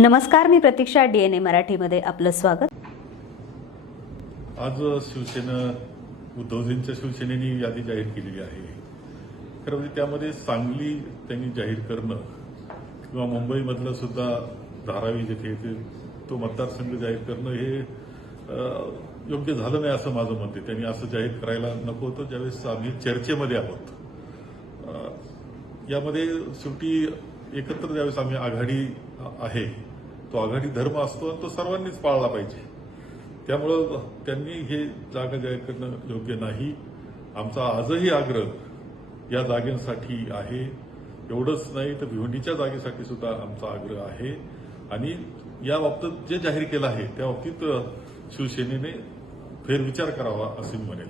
नमस्कार मी प्रतीक्षा डीएनए मराठीमध्ये आपलं स्वागत. आज शिवसेना उद्धवजींच्या शिवसेनेने यादी जाहीर केलेली आहे. खरं म्हणजे त्यामध्ये सांगली त्यांनी जाहीर करणं किंवा मुंबईमधलं सुद्धा धारावी जिथे येते तो मतदारसंघ जाहीर करणं हे योग्य झालं नाही असं माझं मत आहे. त्यांनी असं जाहीर करायला नको होतं. ज्यावेळेस आम्ही चर्चेमध्ये आहोत यामध्ये शेवटी एकत्र ज्यावेळेस आम्ही आघाडी आहे तो आघाडी धर्म असतो आणि तो सर्वांनीच पाळला पाहिजे. त्यामुळं त्यांनी हे जागा जाहीर करणं योग्य नाही. आमचा आजही आग्रह या जागेसाठी आहे. एवढंच नाही तर भिवंडीच्या जागेसाठी सुद्धा आमचा आग्रह आहे. आणि या बाबतीत जे जाहीर केलं आहे त्या बाबतीत शिवसेनेने फेरविचार करावा असे म्हणेल.